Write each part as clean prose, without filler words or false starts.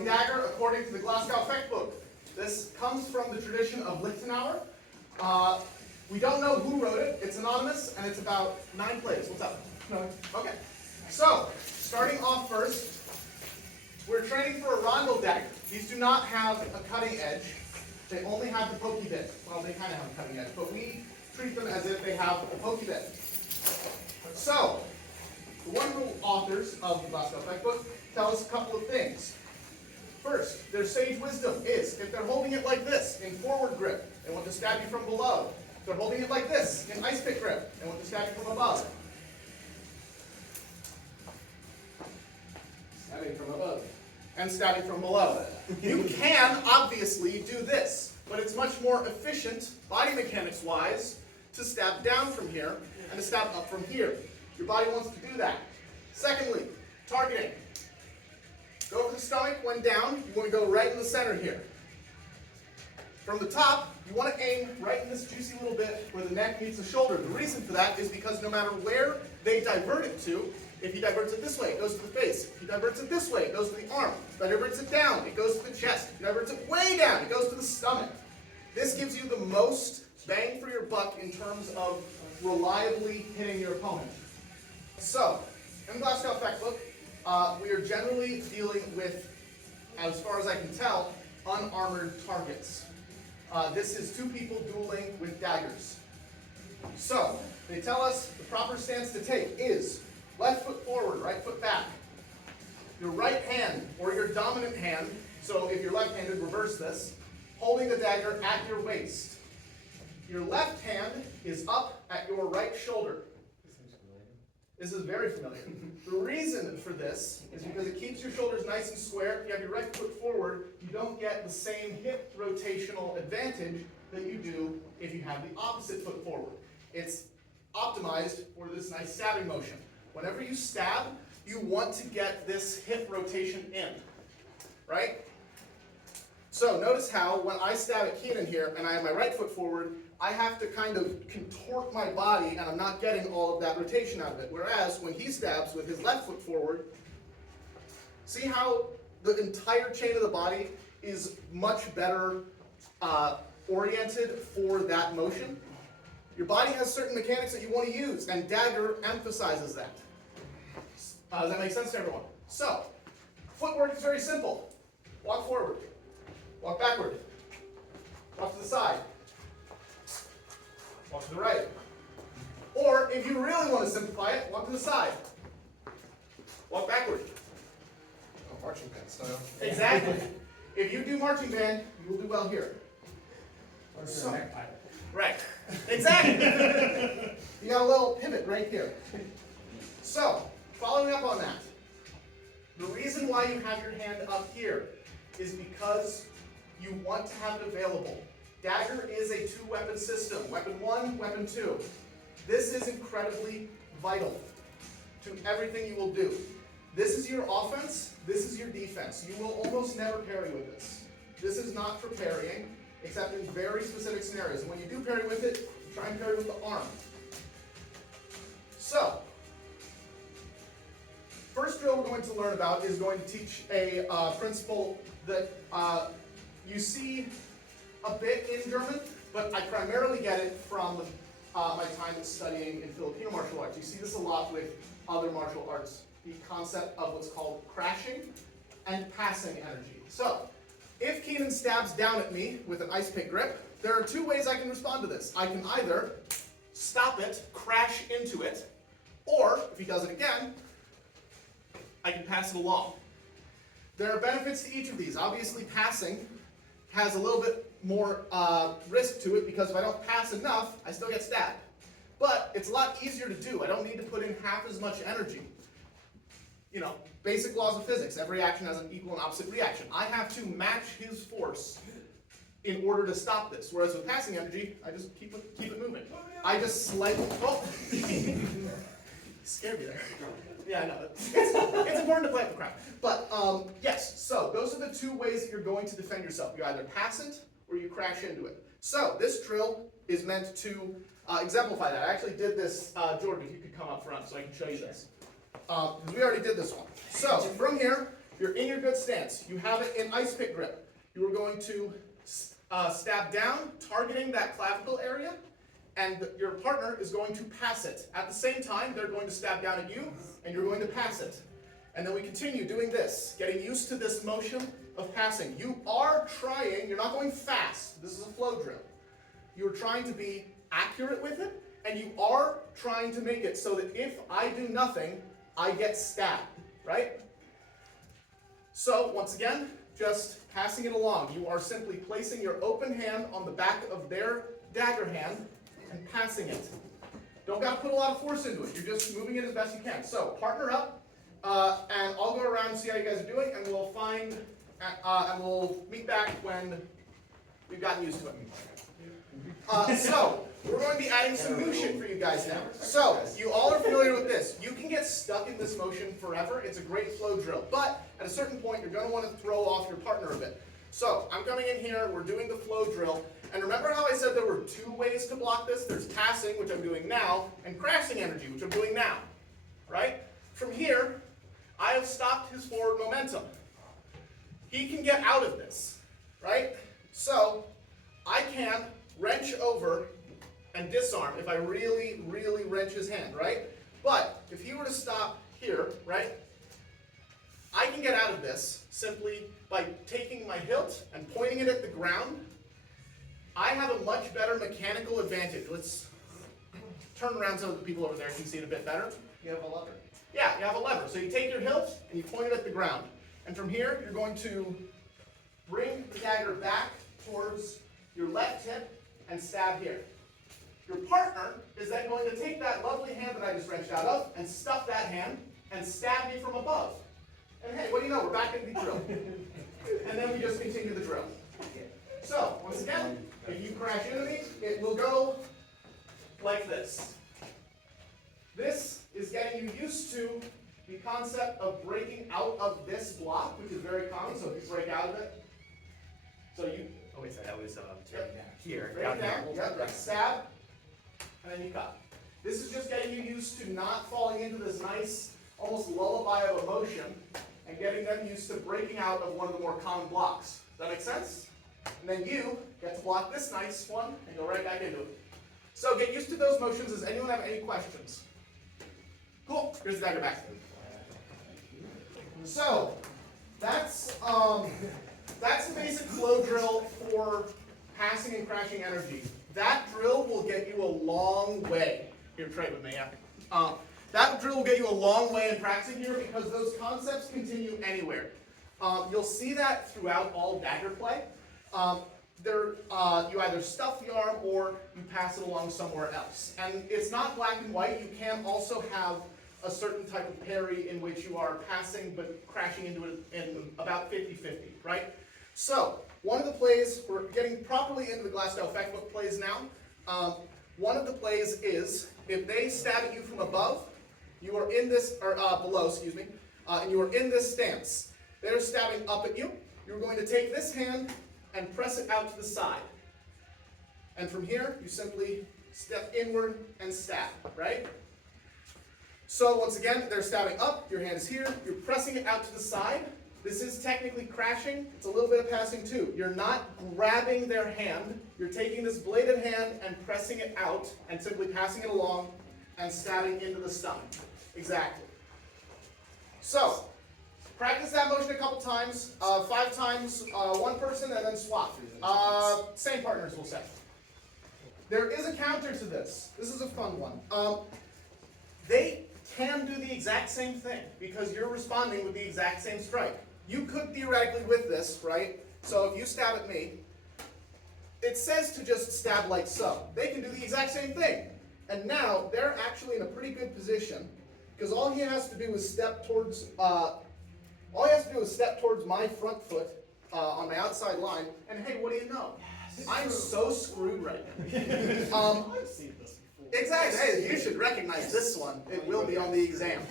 fencing dagger according to the Glasgow Fechtbuch. This comes from the tradition of Lichtenauer. We don't know who wrote it. It's anonymous, and it's about 9 plays. What's up? No. Okay. So, starting off first, we're training for a rondel dagger. These do not have a cutting edge. They only have the pokey bit. Well, they kind of have a cutting edge, but we treat them as if they have a pokey bit. So, the wonderful authors of the Glasgow Fechtbuch tell us a couple of things. First, their sage wisdom is, if they're holding it like this, in forward grip, they want to stab you from below. If they're holding it like this, in ice pick grip, they want to stab you from above. Stabbing from above. And stabbing from below. You can, obviously, do this, but it's much more efficient, body mechanics-wise, to stab down from here and to stab up from here. Your body wants to do that. Secondly, targeting. Go for the stomach when down. You want to go right in the center here. From the top, you want to aim right in this juicy little bit where the neck meets the shoulder. The reason for that is because no matter where they divert it to, if he diverts it this way, it goes to the face. If he diverts it this way, it goes to the arm. If he diverts it down, it goes to the chest. If he diverts it way down, it goes to the stomach. This gives you the most bang for your buck in terms of reliably hitting your opponent. So, in the Glasgow Fechtbuch, we are generally dealing with, as far as I can tell, unarmored targets. This is 2 people dueling with daggers. So, they tell us the proper stance to take is left foot forward, right foot back. Your right hand, or your dominant hand, so if you're left-handed, reverse this, holding the dagger at your waist. Your left hand is up at your right shoulder. This is very familiar. The reason for this is because it keeps your shoulders nice and square. If you have your right foot forward, you don't get the same hip rotational advantage that you do if you have the opposite foot forward. It's optimized for this nice stabbing motion. Whenever you stab, you want to get this hip rotation in, right? So notice how when I stab at Keenan here and I have my right foot forward, I have to kind of contort my body and I'm not getting all of that rotation out of it. Whereas when he stabs with his left foot forward, see how the entire chain of the body is much better oriented for that motion? Your body has certain mechanics that you want to use, and dagger emphasizes that. Does that make sense to everyone? So, footwork is very simple. Walk forward. Walk backward. Walk to the side. Walk to the right. Or, if you really want to simplify it, walk to the side. Walk backward. Oh, marching band style. Exactly. If you do marching band, you will do well here. So, Right. Exactly. You got a little pivot right here. So, following up on that, the reason why you have your hand up here is because you want to have it available. Dagger is a 2-weapon system. Weapon 1, weapon 2. This is incredibly vital to everything you will do. This is your offense. This is your defense. You will almost never parry with this. This is not for parrying, except in very specific scenarios. And when you do parry with it, try and parry with the arm. So, first drill we're going to learn about is going to teach a principle that you see a bit in German, but I primarily get it from my time studying in Filipino martial arts. You see this a lot with other martial arts, the concept of what's called crashing and passing energy. So, if Keenan stabs down at me with an ice pick grip, there are 2 ways I can respond to this. I can either stop it, crash into it, or, if he does it again, I can pass it along. There are benefits to each of these. Obviously, passing has a little bit more risk to it because if I don't pass enough, I still get stabbed. But it's a lot easier to do. I don't need to put in half as much energy. You know, basic laws of physics. Every action has an equal and opposite reaction. I have to match his force in order to stop this. Whereas with passing energy, I just keep it moving. I just slightly, oh, scared me there. Yeah, I know. It's important to play up the crowd. But yes, so those are the 2 ways that you're going to defend yourself. You either pass it or you crash into it. So this drill is meant to exemplify that. I actually did this, Jordan, if you could come up front so I can show you this. We already did this one. So from here, you're in your good stance. You have it in ice pick grip. You are going to stab down, targeting that clavicle area, and your partner is going to pass it. At the same time, they're going to stab down at you, and you're going to pass it. And then we continue doing this, getting used to this motion of passing. You are trying, you're not going fast. This is a flow drill. You're trying to be accurate with it, and you are trying to make it so that if I do nothing, I get stabbed, right? So, once again, just passing it along. You are simply placing your open hand on the back of their dagger hand and passing it. Don't got to put a lot of force into it. You're just moving it as best you can. So, partner up, and I'll go around and see how you guys are doing, and we'll we'll meet back when we've gotten used to it. So, we're going to be adding some new shit for you guys now. So, you all are familiar with this. You can get stuck in this motion forever. It's a great flow drill. But, at a certain point, you're going to want to throw off your partner a bit. So, I'm coming in here, we're doing the flow drill. And remember how I said there were two ways to block this? There's passing, which I'm doing now, and crashing energy, which I'm doing now. Right? From here, I have stopped his forward momentum. He can get out of this. Right? So, I can wrench over and disarm if I really, really wrench his hand, right? But if he were to stop here, right, I can get out of this simply by taking my hilt and pointing it at the ground. I have a much better mechanical advantage. Let's turn around so that the people over there can see it a bit better. You have a lever. Yeah, you have a lever. So you take your hilt and you point it at the ground. And from here, you're going to bring the dagger back towards your left hip and stab here. Your partner is then going to take that lovely hand that I just wrenched out of and stuff that hand and stab me from above. And hey, what do you know? We're back in the drill. And then we just continue the drill. So, once again, if you crash into me, it will go like this. This is getting you used to the concept of breaking out of this block, which is very common. So if you break out of it, so you... Oh wait, sorry, that was Yep. here, Right down down, here. yep, like stab, and then you cut. This is just getting you used to not falling into this nice, almost lullaby of emotion, and getting them used to breaking out of one of the more common blocks. Does that make sense? And then you get to block this nice one, and go right back into it. So get used to those motions. Does anyone have any questions? Cool, here's the dagger back. So, that's the basic flow drill for passing and crashing energy. That drill will get you a long way. Here, try it with me, yeah. That drill will get you a long way in practicing here because those concepts continue anywhere. You'll see that throughout all dagger play. You either stuff the arm or you pass it along somewhere else. And it's not black and white. You can also have a certain type of parry in which you are passing but crashing into it in about 50-50, right? So, one of the plays, we're getting properly into the Glasgow Fechtbuch plays now. One of the plays is, if they stab at you from above, you are in this, or below, excuse me, and you are in this stance. They're stabbing up at you. You're going to take this hand and press it out to the side. And from here, you simply step inward and stab, right? So once again, they're stabbing up, your hand is here, you're pressing it out to the side. This is technically crashing, it's a little bit of passing too. You're not grabbing their hand, you're taking this bladed hand and pressing it out and simply passing it along and stabbing into the stomach. Exactly. So, practice that motion a couple times, 5 times, one person and then swap. Same partners we'll say. There is a counter to this. This is a fun one. They can do the exact same thing because you're responding with the exact same strike. You could theoretically with this, right? So if you stab at me, it says to just stab like so. They can do the exact same thing. And now they're actually in a pretty good position because all he has to do is step towards my front foot on my outside line, and hey, what do you know? I'm so screwed right now. I've seen this before. Exactly. Hey, you should recognize this one. It will be on the exam.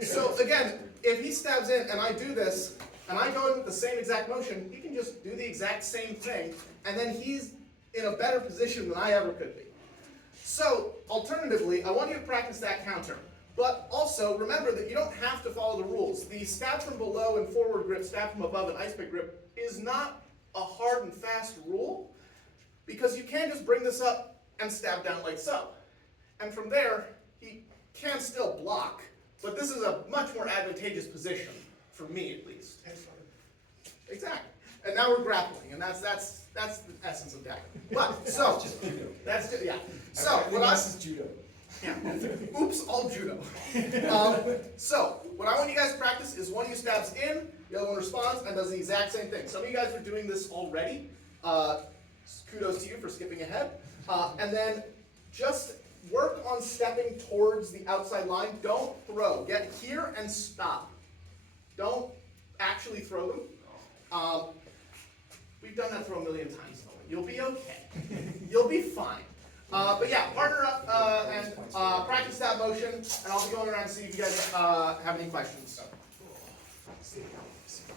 So again, if he stabs in and I do this, and I go in with the same exact motion, he can just do the exact same thing, and then he's in a better position than I ever could be. So, alternatively, I want you to practice that counter. But also, remember that you don't have to follow the rules. The stab from below and forward grip, stab from above and ice pick grip is not a hard and fast rule, because you can just bring this up and stab down like so. And from there, he can still block, but this is a much more advantageous position, for me at least. Exactly. And now we're grappling, and that's the essence of Dagger. But, so, that's just, yeah. So, what I, is judo. yeah. Oops, all judo. So, what I want you guys to practice is one of you stabs in, the other one responds, and does the exact same thing. Some of you guys are doing this already. Kudos to you for skipping ahead. And then just work on stepping towards the outside line. Don't throw. Get here and stop. Don't actually throw them. We've done that throw a million times. You'll be okay. You'll be fine. But yeah, partner up and practice that motion, and I'll be going around to see if you guys have any questions.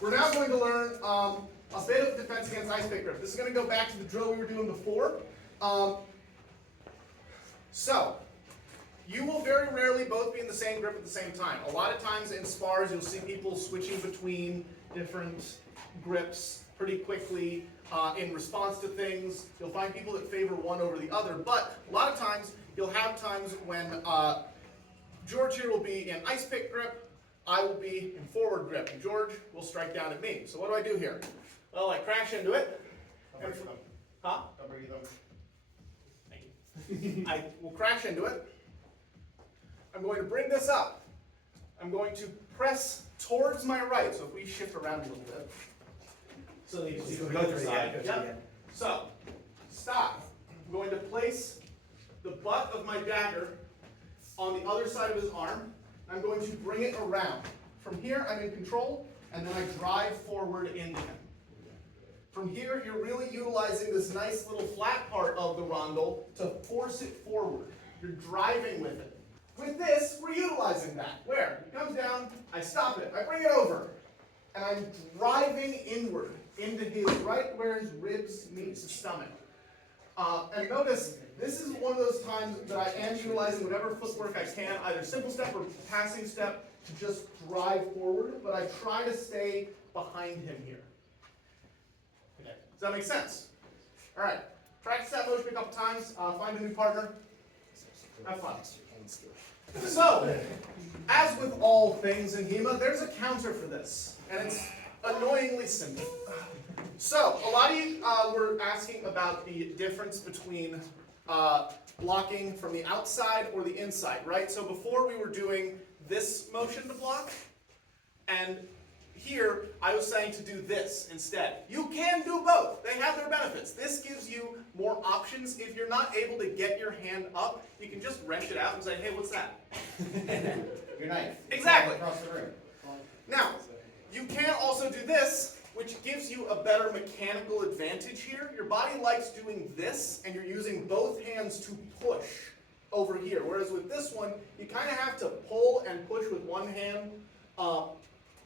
We're now going to learn a bit of defense against ice pick grip. This is going to go back to the drill we were doing before. So, you will very rarely both be in the same grip at the same time. A lot of times in spars, you'll see people switching between different grips pretty quickly in response to things. You'll find people that favor one over the other, but a lot of times you'll have times when George here will be in ice pick grip, I will be in forward grip, and George will strike down at me. So what do I do here? Well, I crash into it. Don't break them. Huh? Don't break them. Thank you. I will crash into it. I'm going to bring this up. I'm going to press towards my right. So if we shift around a little bit. So that you can see the other side. Yep. So, stop. I'm going to place the butt of my dagger on the other side of his arm. I'm going to bring it around. From here, I'm in control, and then I drive forward into him. From here, you're really utilizing this nice little flat part of the rondel to force it forward. You're driving with it. With this, we're utilizing that. Where? It comes down, I stop it, I bring it over, and I'm driving inward into his right where his ribs meet his stomach. And notice, this is one of those times that I am utilizing whatever footwork I can, either simple step or passing step, to just drive forward, but I try to stay behind him here. Okay. Does that make sense? All right. Practice that motion a couple times. Find a new partner. Have fun. So, as with all things in HEMA, there's a counter for this, and it's annoyingly simple. So, a lot of you were asking about the difference between blocking from the outside or the inside, right? So before we were doing this motion to block, and here I was saying to do this instead. You can do both. They have their benefits. This gives you more options. If you're not able to get your hand up, you can just wrench it out and say, hey, what's that? Your knife. Exactly. Across the room. Now, you can also do this, which gives you a better mechanical advantage here. Your body likes doing this, and you're using both hands to push over here. Whereas with this one, you kind of have to pull and push with one hand,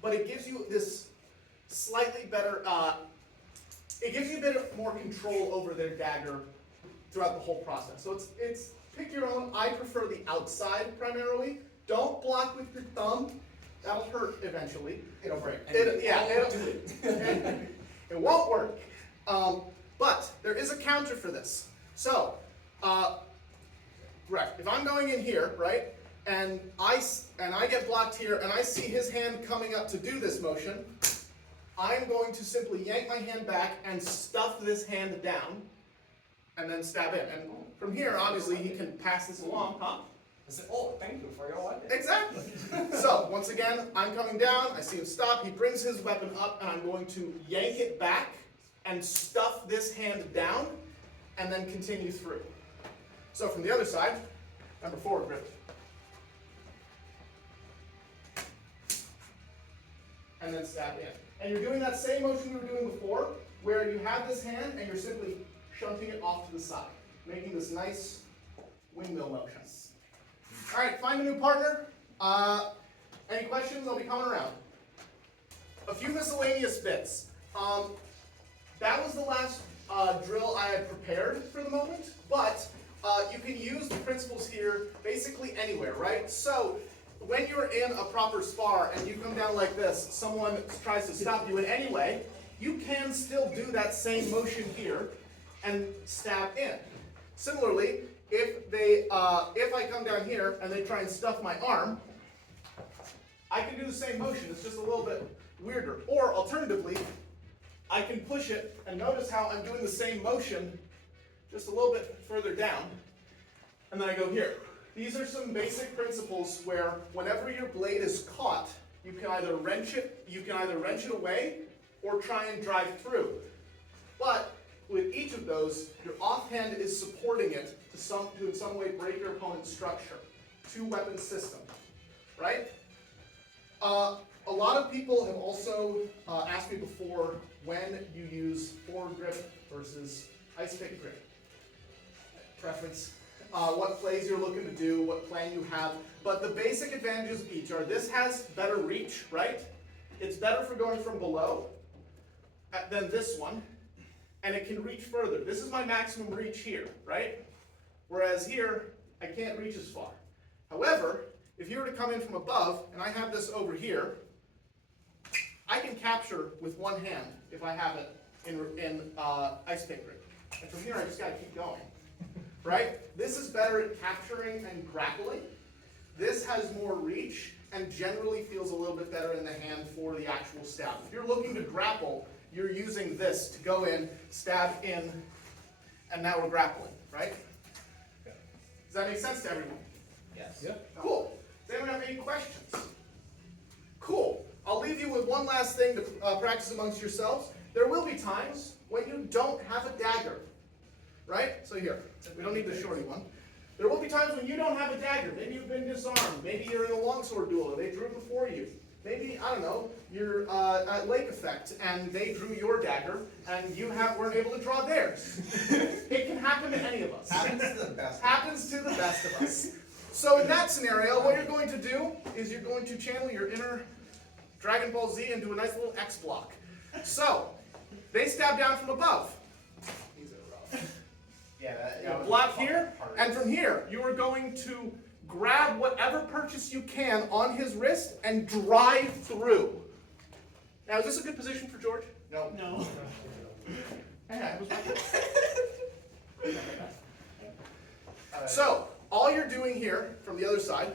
but it gives you this slightly better, it gives you a bit more control over their dagger throughout the whole process. So it's pick your own. I prefer the outside primarily. Don't block with your thumb. That'll hurt eventually. It'll break. It'll do it. It won't work. But there is a counter for this. So, right, if I'm going in here, right, and I get blocked here, and I see his hand coming up to do this motion, I'm going to simply yank my hand back and stuff this hand down, and then stab in. And from here, obviously, he can pass this along, huh? I said, oh, thank you for your one. Exactly. So, once again, I'm coming down, I see him stop, he brings his weapon up, and I'm going to yank it back and stuff this hand down, and then continue through. So from the other side, number 4 grip. And then stab in. And you're doing that same motion we were doing before, where you have this hand and you're simply shunting it off to the side, making this nice windmill motion. All right, find a new partner. Any questions? I'll be coming around. A few miscellaneous bits. That was the last drill I had prepared for the moment, but you can use the principles here basically anywhere, right? So when you're in a proper spar and you come down like this, someone tries to stop you in any way, you can still do that same motion here and stab in. Similarly, if I come down here and they try and stuff my arm, I can do the same motion. It's just a little bit weirder. Or alternatively, I can push it, and notice how I'm doing the same motion just a little bit further down, and then I go here. These are some basic principles where whenever your blade is caught, you can either wrench it away or try and drive through. But with each of those, your offhand is supporting it to in some way break your opponent's structure. Two-weapon system, right? A lot of people have also asked me before when you use forward grip versus ice pick grip. Preference, what plays you're looking to do, what plan you have. But the basic advantages of each are this has better reach, right? It's better for going from below than this one, and it can reach further. This is my maximum reach here, right? Whereas here, I can't reach as far. However, if you were to come in from above, and I have this over here, I can capture with one hand if I have it in ice pick grip. And from here, I just gotta keep going, right? This is better at capturing and grappling. This has more reach and generally feels a little bit better in the hand for the actual stab. If you're looking to grapple, you're using this to go in, stab in, and now we're grappling, right? Does that make sense to everyone? Yes. Yep. Cool. Does anyone have any questions? Cool. I'll leave you with one last thing to practice amongst yourselves. There will be times when you don't have a dagger, right? So here, we don't need the shorty one. There will be times when you don't have a dagger. Maybe you've been disarmed. Maybe you're in a longsword duel and they drew before you. Maybe, I don't know, you're at Lake Effect and they drew your dagger and you weren't able to draw theirs. It can happen to any of us. Happens to the best. Happens to the best of us. So in that scenario, what you're going to do is you're going to channel your inner Dragon Ball Z and do a nice little X block. So, they stab down from above. These are rough. Yeah. Block here, and from here, you are going to grab whatever purchase you can on his wrist and drive through. Now, is this a good position for George? No. No. Yeah, it was my So, all you're doing here, from the other side,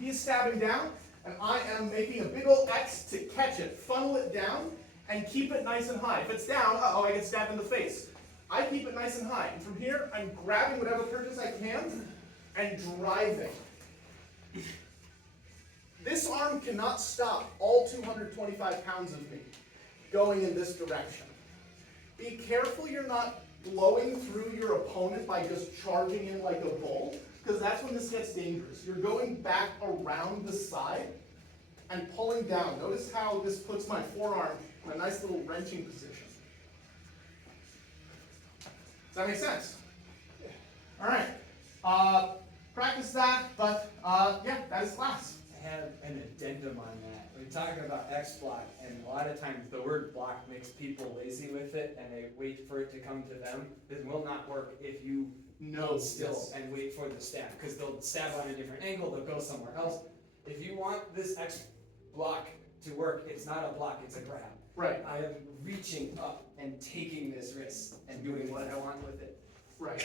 he is stabbing down, and I am making a big old X to catch it, funnel it down, and keep it nice and high. If it's down, uh-oh, I get stabbed in the face. I keep it nice and high, and from here, I'm grabbing whatever purchase I can, and driving. This arm cannot stop all 225 pounds of me going in this direction. Be careful you're not blowing through your opponent by just charging in like a bull, because that's when this gets dangerous. You're going back around the side and pulling down. Notice how this puts my forearm in a nice little wrenching position. Does that make sense? All right. Practice that, but yeah, that is class. I have an addendum on that. We're talking about X block, and a lot of times the word block makes people lazy with it, and they wait for it to come to them. It will not work if you hold still and wait for the stab, because they'll stab on a different angle, they'll go somewhere else. If you want this X block to work, it's not a block, it's a grab. Right. I am reaching up and taking this wrist and doing what I want with it. Right.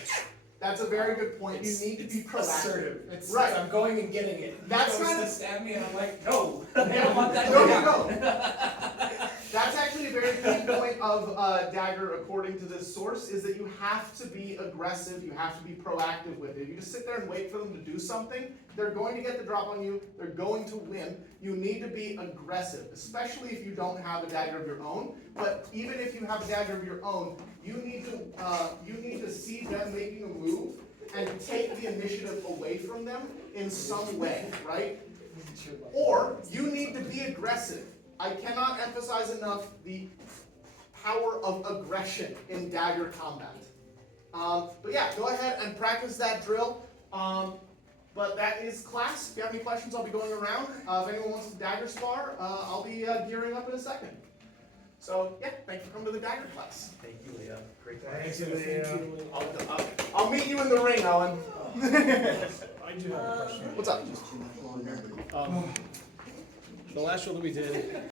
That's a very good point. You need to be proactive. Assertive. It's Right. I'm going and getting it. That's He goes kind to of- stab me, and I'm like, no, I don't want that No, to no, happen. no. That's actually a very key point of Dagger, according to this source, is that you have to be aggressive, you have to be proactive with it. If you just sit there and wait for them to do something, they're going to get the drop on you, they're going to win. You need to be aggressive, especially if you don't have a dagger of your own. But even if you have a dagger of your own, you need to see them making a move and take the initiative away from them in some way, right? Or you need to be aggressive. I cannot emphasize enough the power of aggression in dagger combat. But yeah, go ahead and practice that drill. But that is class. If you have any questions, I'll be going around. If anyone wants to dagger spar, I'll be gearing up in a second. So yeah, thanks for coming to the dagger class. Thank you, Leah. Great Thanks, Leah. I'll meet you in the ring, Owen. I do have a question. What's up? The last show that we did,